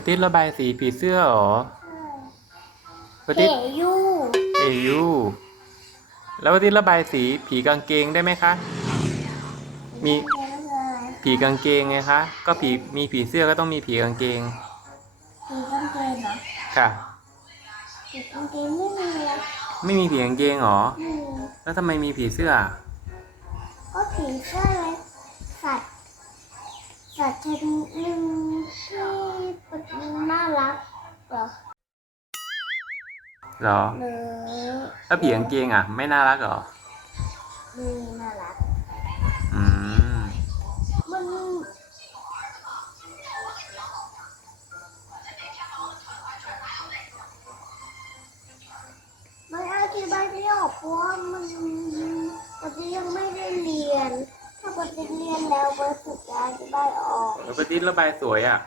ปฏิดระบายสีผีเสื้อเหรอปเขฏิดยูเอยูแล้วปฏิดระบายสีผีกางเกงได้ไหมคะ มีผีกางเกงไงคะ ก็ผีมีผีเสื้อก็ต้องมีผีกางเกง ผีกางเกงเหรอ ค่ะผีกางเกงไม่มีแล้วไม่มีผีกางเกงเหรออืมแล้วทำไมมีผีเสื้อ ก็ผีเสื้อเลยสัตว์สัตว์ชนิดหนึ่งที่น่ารักเหรอเหรอ หรือแล้วผีกางเกงอะ ไม่น่ารักเหรอมีน่ารัก อืม มันมันอธิบายไม่ออกเพราะว่ามันปฏิยังไม่ได้เรียน ถ้าปฏิเรียนแล้วปฏิจะอธิบายออก แล้วปฏิดระบายสวยอะ